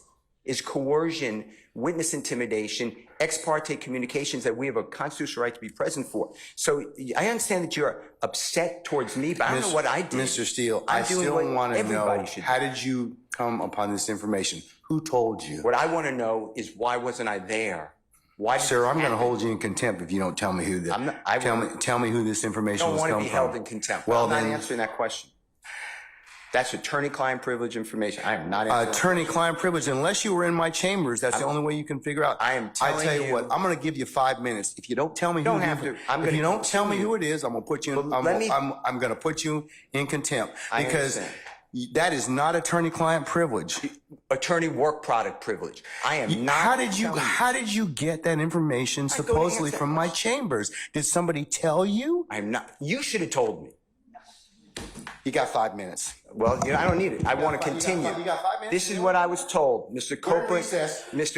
coercion, witness intimidation, ex parte communications that we have a constitutional right to be present for. So I understand that you're upset towards me, but I don't know what I did. Mr. Steele, I still want to know, how did you come upon this information? Who told you? What I want to know is, why wasn't I there? Sir, I'm going to hold you in contempt if you don't tell me who tell me who this information was coming from. I don't want to be held in contempt. Well, I'm not answering that question. That's attorney-client privilege information. I am not answering attorney-client privilege. Unless you were in my chambers, that's the only way you can figure out. I tell you what, I'm going to give you 5 minutes. If you don't tell me if you don't tell me who it is, I'm going to put you in, I'm going to put you in contempt, because that is not attorney-client privilege. Attorney work product privilege. I am not. How did you get that information supposedly from my chambers? Did somebody tell you? I'm not. You should have told me. You got 5 minutes. Well, I don't need it. I want to continue. You got 5 minutes? This is what I was told. Mr.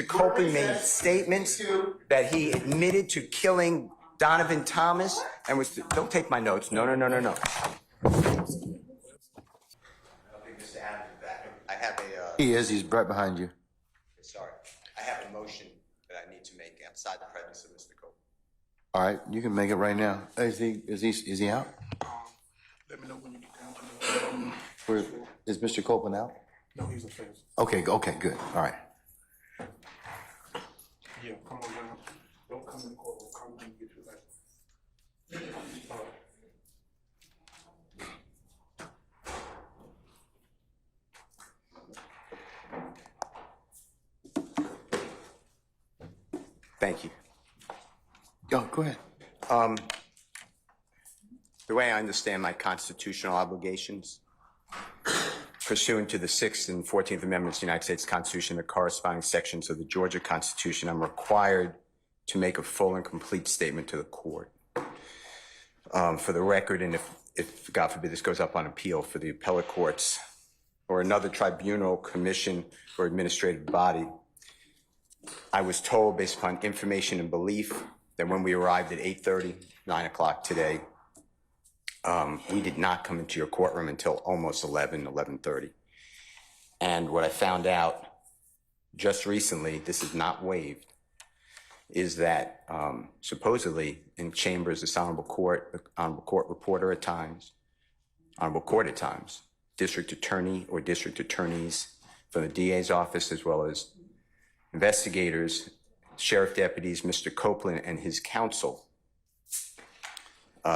Copeland made statements that he admitted to killing Donovan Thomas and was. Don't take my notes. No. I don't think Mr. Adams is back. I have a. He is. He's right behind you. Sorry. I have a motion that I need to make outside the presence of Mr. Copeland. All right, you can make it right now. Is he out? Let me know when you get down to Is Mr. Copeland out? No, he's upstairs. Okay, good. All right. Yeah, come on down. Don't come in the courtroom. Come when you get to that. Thank you. Go ahead. The way I understand my constitutional obligations, pursuant to the 6th and 14th Amendments of the United States Constitution, the corresponding sections of the Georgia Constitution, I'm required to make a full and complete statement to the court. For the record, and if God forbid this goes up on appeal for the appellate courts or another tribunal, commission, or administrative body, I was told, based upon information and belief, that when we arrived at 8:30, 9 o'clock today, we did not come into your courtroom until almost 11:30. And what I found out just recently, this is not waived, is that supposedly in chambers, this honorable court reporter at times, honorable court at times, district attorney or district attorneys from the DA's office, as well as investigators, sheriff deputies, Mr. Copeland and his counsel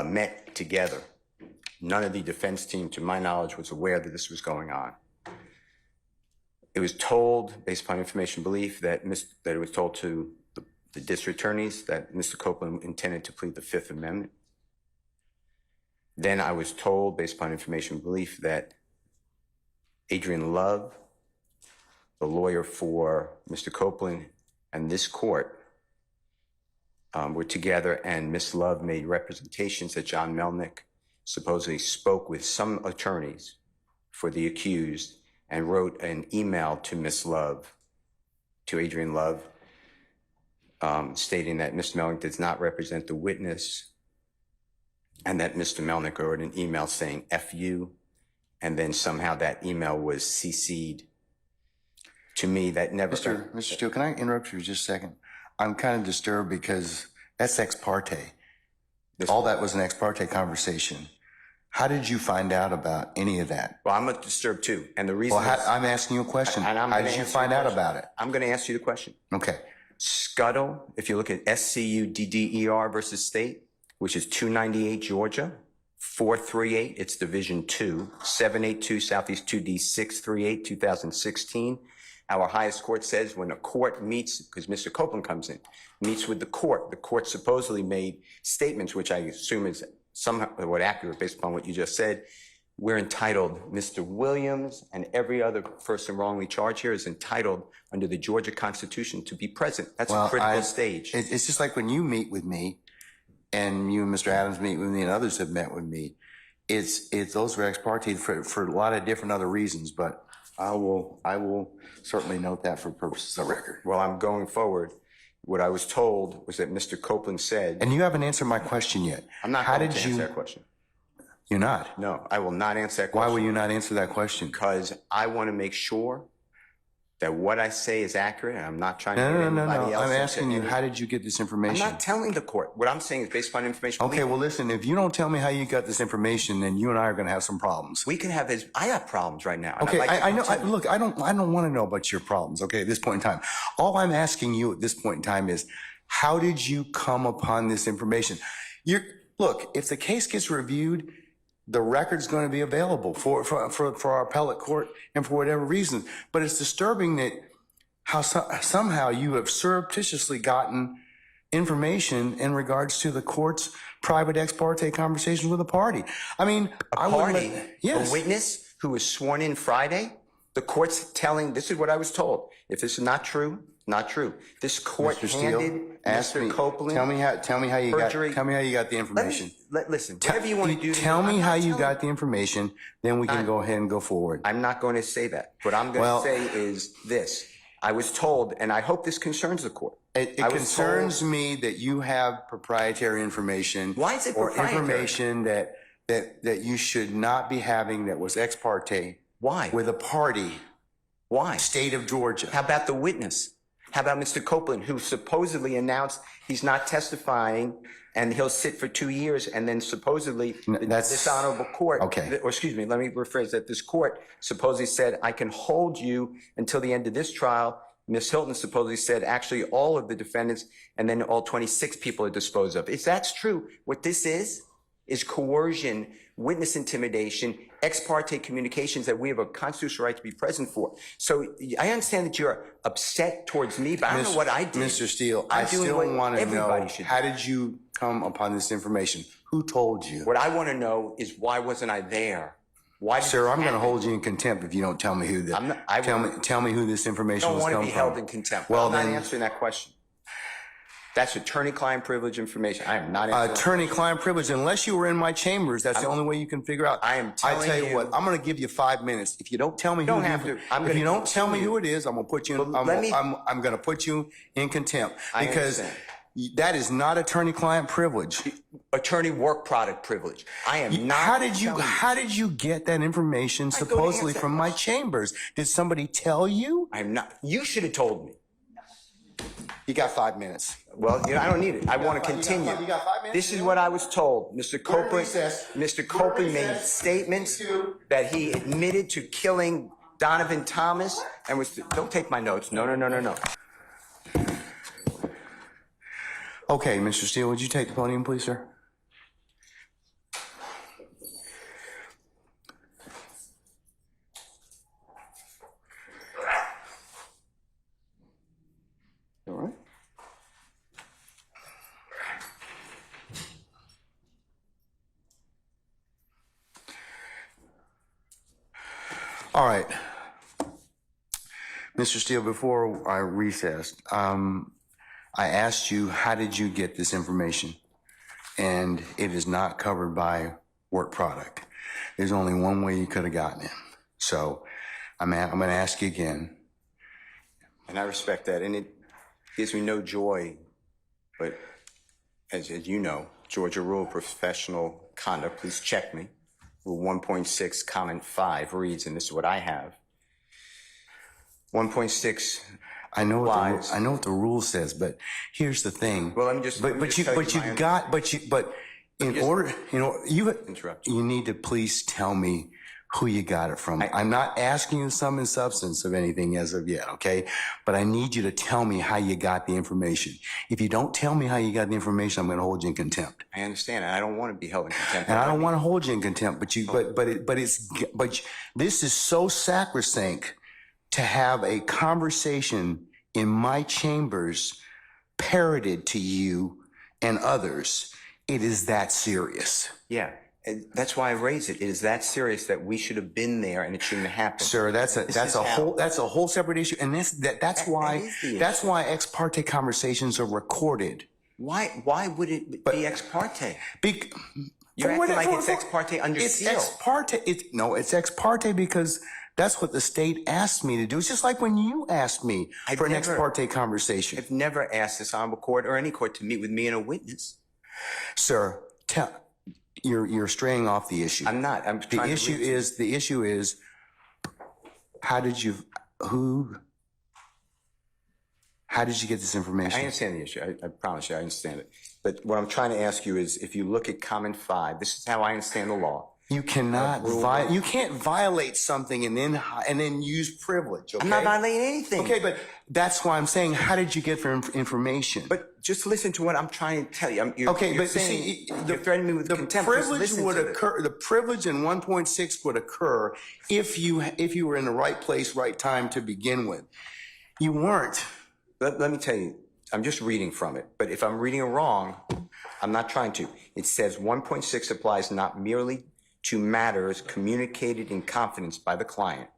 met together. None of the defense team, to my knowledge, was aware that this was going on. It was told, based upon information belief, that it was told to the district attorneys that Mr. Copeland intended to plead the Fifth Amendment. Then I was told, based upon information belief, that Adrian Love, the lawyer for Mr. Copeland, and this court were together, and Ms. Love made representations that John Melnick supposedly spoke with some attorneys for the accused and wrote an email to Ms. Love, to Adrian Love, stating that Mr. Melnick does not represent the witness, and that Mr. Melnick wrote an email saying F you, and then somehow that email was CC'd to me. That never... Mr. Steele, can I interrupt you just a second? I'm kind of disturbed because that's ex parte. All that was an ex parte conversation. How did you find out about any of that? Well, I'm disturbed too. And the reason I'm asking you a question. How did you find out about it? I'm going to ask you the question. Okay. Scuttle, if you look at SCUDDER versus State, which is 298 Georgia, 438, it's Division 2, 782 Southeast 2D 638, 2016. Our highest court says when a court meets, because Mr. Copeland comes in, meets with the court supposedly made statements, which I assume is somewhat accurate based upon what you just said. We're entitled, Mr. Williams and every other person wrongly charged here is entitled under the Georgia Constitution to be present. That's a critical stage. It's just like when you meet with me, and you and Mr. Adams meet with me, and others have met with me. It's those were ex parte for a lot of different other reasons, but I will certainly note that for purposes of record. Well, I'm going forward. What I was told was that Mr. Copeland said... And you haven't answered my question yet. I'm not going to answer that question. You're not? No, I will not answer that question. Why will you not answer that question? Because I want to make sure that what I say is accurate, and I'm not trying to get anybody else... I'm asking you, how did you get this information? I'm not telling the court. What I'm saying is based upon information... Okay, well, listen, if you don't tell me how you got this information, then you and I are going to have some problems. We can have this... I have problems right now. Okay, I know. Look, I don't want to know about your problems, okay, at this point in time. All I'm asking you at this point in time is, how did you come upon this information? Look, if the case gets reviewed, the record's going to be available for our appellate court and for whatever reason. But it's disturbing that how somehow you have surreptitiously gotten information in regards to the court's private ex parte conversation with a party. I mean, a witness who was sworn in Friday, the court's telling, this is what I was told. If this is not true, not true. This court handed Mr. Copeland tell me how you got the information. Listen, whatever you want to do. Tell me how you got the information, then we can go ahead and go forward. I'm not going to say that. What I'm going to say is this. I was told, and I hope this concerns the court. It concerns me that you have proprietary information. Why is it proprietary? Or information that you should not be having that was ex parte. Why? With a party. Why? State of Georgia. How about the witness? How about Mr. Copeland, who supposedly announced he's not testifying and he'll sit for 2 years, and then supposedly this honorable court, or excuse me, let me rephrase that. This court supposedly said, I can hold you until the end of this trial. Ms. Hilton supposedly said, actually, all of the defendants and then all 26 people are disposed of. If that's true, what this is coercion, witness intimidation, ex parte communications that we have a constitutional right to be present for. So I understand that you're upset towards me, but I don't know what I did. Mr. Steele, I still want to know, how did you come upon this information? Who told you? What I want to know is, why wasn't I there? Why did Sir, I'm going to hold you in contempt if you don't tell me who tell me who this information was coming from. I don't want to be held in contempt. Well, I'm not answering that question. That's attorney-client privilege information. I am not answering attorney-client privilege. Unless you were in my chambers, that's the only way you can figure out. I am telling you. I tell you what, I'm going to give you 5 minutes. If you don't tell me if you don't tell me who it is, I'm going to put you in, I'm going to put you in contempt. Because That is not attorney-client privilege. Attorney work product privilege. I am not. How did you get that information go to supposedly answer from that my question. chambers? Did somebody tell you? I'm not. You should have told me. You got 5 minutes. Well, I don't need it. I want to you got continue. five- you got 5 minutes? This is what I was told. Mr. Copeland, recess. Mr. Copeland We're in made recess. statements that he admitted to killing Donovan Thomas and was. Don't take my notes. No. Okay, Mr. Steele, would you take the podium, please, sir? All right. All right. Mr. Steele, before I recessed, I asked you, how did you get this information? And it is not covered by work product. There's only one way you could have gotten it. So I'm going to ask you again. And I respect that, and it gives me no joy. But as you know, Georgia Rule of Professional Conduct, please check me. Rule 1.6, comment 5 reads, and this is what I have. 1.6. I know what the rule says, but here's the thing. Well, let me just. But in order, Interrupt. you need to please tell me who you got it from. I'm not asking you sum and substance of anything as of yet, okay? But I need you to tell me how you got the information. If you don't tell me how you got the information, I'm going to hold you in contempt. I understand. I don't want to be held in contempt. And I don't want to hold you in contempt, but this is so sacrosanct to have a conversation in my chambers parroted to you and others. It is that serious. Yeah. And that's why I raised it. It is that serious that we should have been there and it shouldn't have happened. Sir, that's a whole separate issue. And that's why ex parte conversations are recorded. Why would it be ex parte? You're acting like it's ex parte under seal. It's ex parte. It's ex parte because that's what the state asked me to do. It's just like when you asked me for an ex parte conversation. I've never asked this honorable court or any court to meet with me and a witness. Sir, you're straying off the issue. I'm not. The issue is how did you get this information? I understand the issue. I promise you I understand it. But what I'm trying to ask you is, if you look at comment 5, this is how I understand the law. You cannot you can't violate something and then use privilege. Okay? I'm not violating anything. Okay, but that's why I'm saying, how did you get the information? But just listen to what I'm trying to tell you. You're threatening me with contempt. Privilege would occur. The privilege in 1.6 would occur if you were in the right place, right time to begin with. You weren't. Let me tell you. I'm just reading from it. But if I'm reading it wrong, I'm not trying to. It says 1.6 applies not merely to matters communicated in confidence by the client,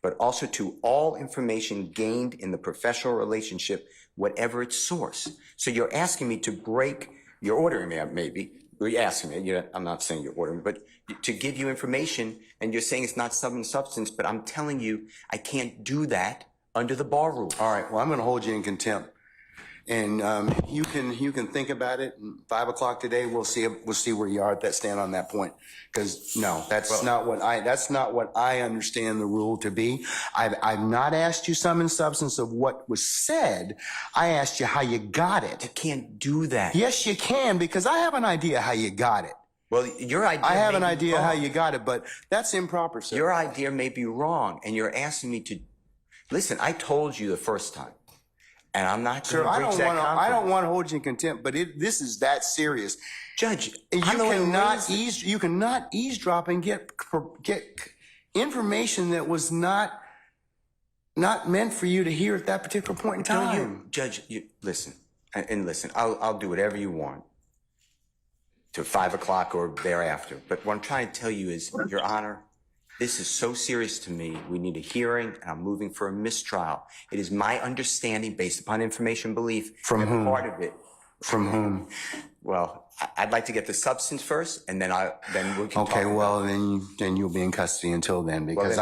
but also to all information gained in the professional relationship, whatever its source. So you're asking me to break, you're ordering me, maybe, you're asking me, I'm not saying you're ordering me, but to give you information, and you're saying it's not substance, but I'm telling you I can't do that under the bar rule. All right, well, I'm going to hold you in contempt. And you can think about it. 5 o'clock today, we'll see where you are at that stand on that point. Because no, that's not what I understand the rule to be. I've not asked you sum and substance of what was said. I asked you how you got it. You can't do that. Yes, you can, because I have an idea how you got it. Well, your idea. I have an idea wrong. how you got it, but that's improper, sir. Your idea may be wrong, and you're asking me to listen. I told you the first time. And I'm not going to breach that confidence. I don't want to hold you in contempt, but this is that serious. Judge, you cannot eavesdrop and get information that was not meant for you to hear at that particular point in time. Judge, listen, and listen, I'll do whatever you want to 5 o'clock or thereafter. But what I'm trying to tell you is, Your Honor, this is so serious to me. We need a hearing, and I'm moving for a mistrial. It is my understanding, based upon information belief, from whom? Part of it. From whom? Well, I'd like to get the substance first, and then we can. Okay, well, then you'll be in custody until then, because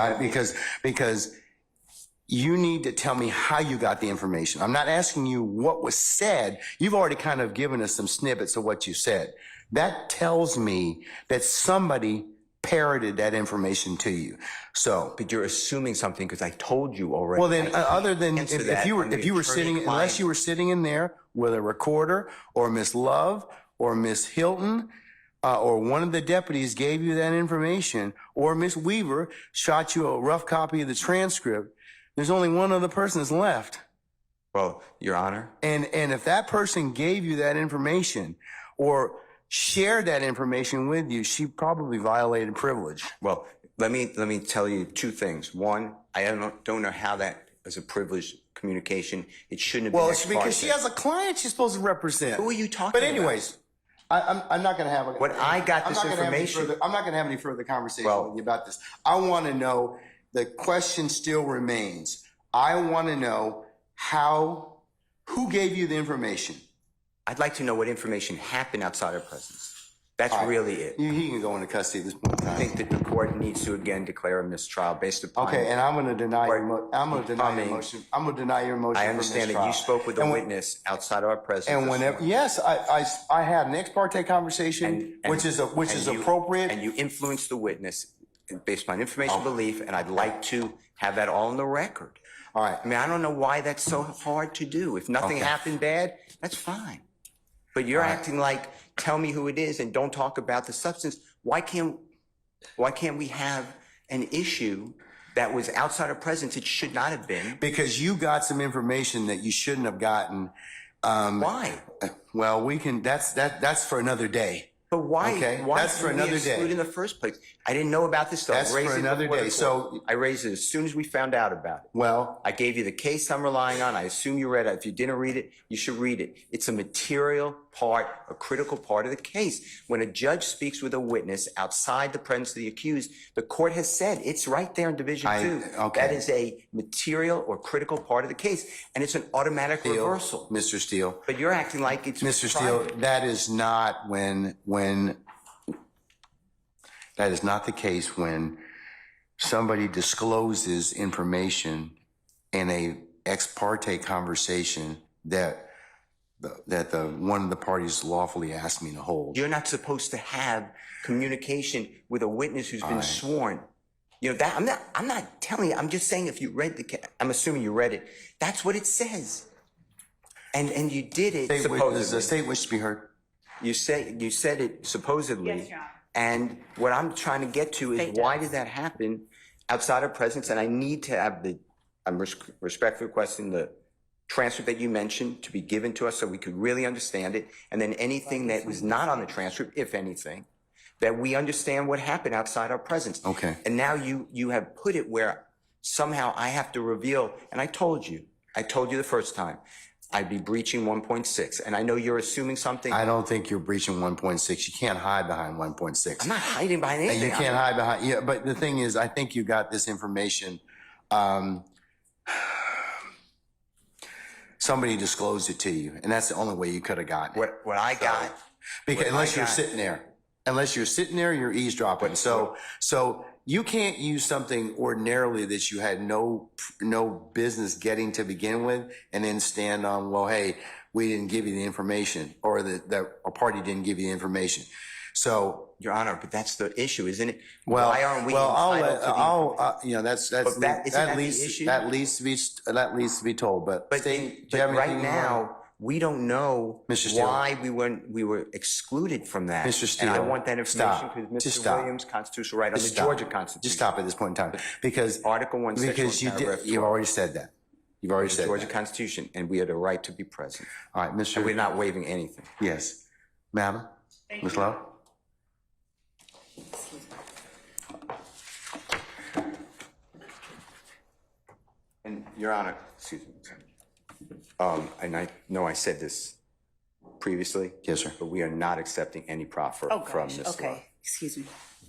you need to tell me how you got the information. I'm not asking you what was said. You've already kind of given us some snippets of what you said. That tells me that somebody parroted that information to you. So, But you're assuming something because I told you already. well, then, I other than answer if that you were on the sitting, attorney-client. unless you were sitting in there with a recorder or Miss Love or Miss Hilton, or one of the deputies gave you that information, or Miss Weaver shot you a rough copy of the transcript, there's only one other person that's left. Well, Your Honor. And if that person gave you that information or shared that information with you, she probably violated privilege. Well, let me tell you two things. One, I don't know how that is a privileged communication. It shouldn't have been. Well, it's because she has a client she's supposed to represent. Who are you talking But about? anyways, I'm not going to have a. When I got this information. I'm not going to have any further conversation Well- with you about this. I want to know. The question still remains. I want to know who gave you the information. I'd like to know what information happened outside our presence. That's really it. He can go into custody at this point in time. I think that the court needs to again declare a mistrial based upon. Okay, and I'm going to deny your Court I'm going to deny your coming. motion. I'm going to deny your motion. I for understand that you mistrial. spoke with a And when- witness outside of our presence. And whenever, yes, I had an ex parte conversation, which is you- appropriate. And you influenced the witness based upon information belief, and I'd like to have that all on the record. All right. I mean, I don't know why that's so hard to do. If nothing Okay. happened bad, that's fine. But you're acting like, tell me who it is and don't talk about the substance. Why can't we have an issue that was outside of presence? It should not have been. Because you got some information that you shouldn't have gotten. Why? Well, that's for another day. But why? Okay, Why that's for did we another exclude day. in the first place? I didn't know about this stuff. That's Raised for it another before the day. court. So- I raised it as soon as we found out about it. Well, I gave you the case I'm relying on. I assume you read it. If you didn't read it, you should read it. It's a material part, a critical part of the case. When a judge speaks with a witness outside the presence of the accused, the court has said it's right there in Division 2. okay. That is a material or critical part of the case, and it's an automatic reversal. Mr. Steele. But you're acting like it's Mr. private. Steele, that is not that is not the case when somebody discloses information in a ex parte conversation that one of the parties lawfully asked me to hold. You're not supposed to have communication with a witness who's been sworn. You know that I'm not telling you. I'm just saying if you read I'm assuming you read it. That's what it says. And you did it Does the supposedly. state wish to be heard? You said it supposedly. Yes, Your Honor. And what I'm trying to get to is why did that happen outside of presence? And I need to have I'm respectfully requesting the transcript that you mentioned to be given to us so we could really understand it. And then anything that was not on the transcript, if anything, that we understand what happened outside our presence. Okay. And now you have put it where somehow I have to reveal, and I told you the first time, I'd be breaching 1.6. And I know you're assuming something. I don't think you're breaching 1.6. You can't hide behind 1.6. I'm not hiding behind And anything. you can't hide behind, yeah, but the thing is, I think you got this information. Somebody disclosed it to you, and that's the only way you could have gotten it. What I got. Because what unless I you're got- sitting there, you're eavesdropping. So you can't use something ordinarily that you had no business getting to begin with, and then stand on, well, hey, we didn't give you the information, or that a party didn't give you the information. So, Your Honor, but that's the issue, isn't it? well, Why aren't we I'll entitled to the information? that's But that- isn't that the issue? that needs to be told. But, But, State, do you have right anything now, we don't know Mr. Steele. why we were excluded from that. Mr. Steele, And I want that information stop. because Just Mr. stop. Williams' constitutional right on the Just stop. Georgia Constitution. Just stop at this point in time, because Article 1, Section 1, because paragraph you've 12. already said that. You've already The said Georgia that. Constitution, and we have the right to be present. All right, Mr. And we're not waiving anything. Yes, Madam, Ms. Love. And Your Honor, excuse me. And I know I said this previously. Yes, sir. But we are not accepting any proffer Oh, from gosh, Ms. Love. okay, excuse me.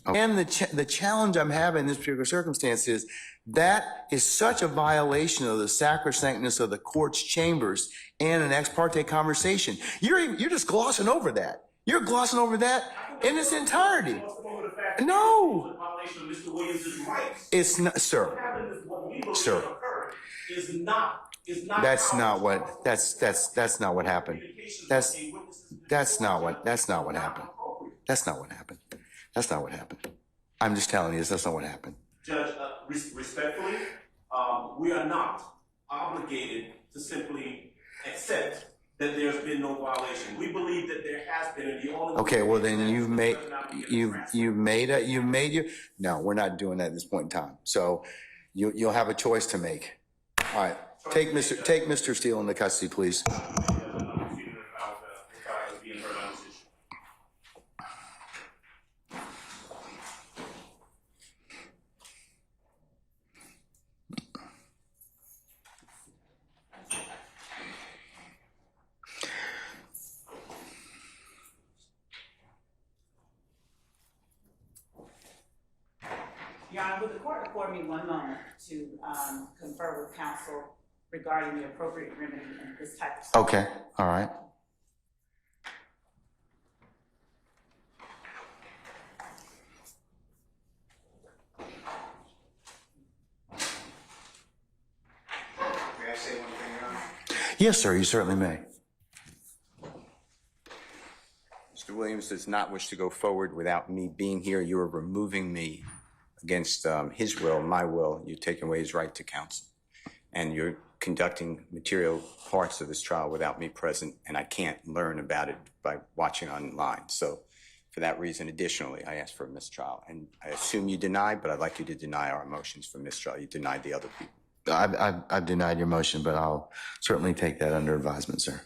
And the challenge I'm having in this particular circumstance is that is such a violation of the sacrosanctness of the court's chambers and an ex parte conversation. You're just glossing over that. You're glossing over that in its entirety. No, it's not, sir. Sir, is not. That's not what, that's not what happened. That's not what happened. That's not what happened. That's not what happened. I'm just telling you, that's not what happened. Judge, respectfully, we are not obligated to simply accept that there's been no violation. We believe that there has been, and the only. Okay, well then you made your, no, we're not doing that at this point in time. So you'll have a choice to make. All right, take Mr. Steele into custody, please. Your Honor, would the court afford me one moment to confer with counsel regarding the appropriate remedy in this type of Okay, all right. May I say one thing, Your Honor? Yes, sir, you certainly may. Mr. Williams does not wish to go forward without me being here. You are removing me against his will, my will. You're taking away his right to counsel. And you're conducting material parts of this trial without me present, and I can't learn about it by watching online. So for that reason, additionally, I asked for a mistrial. And I assume you deny, but I'd like you to deny our motions for mistrial. You denied the other people. I've denied your motion, but I'll certainly take that under advisement, sir.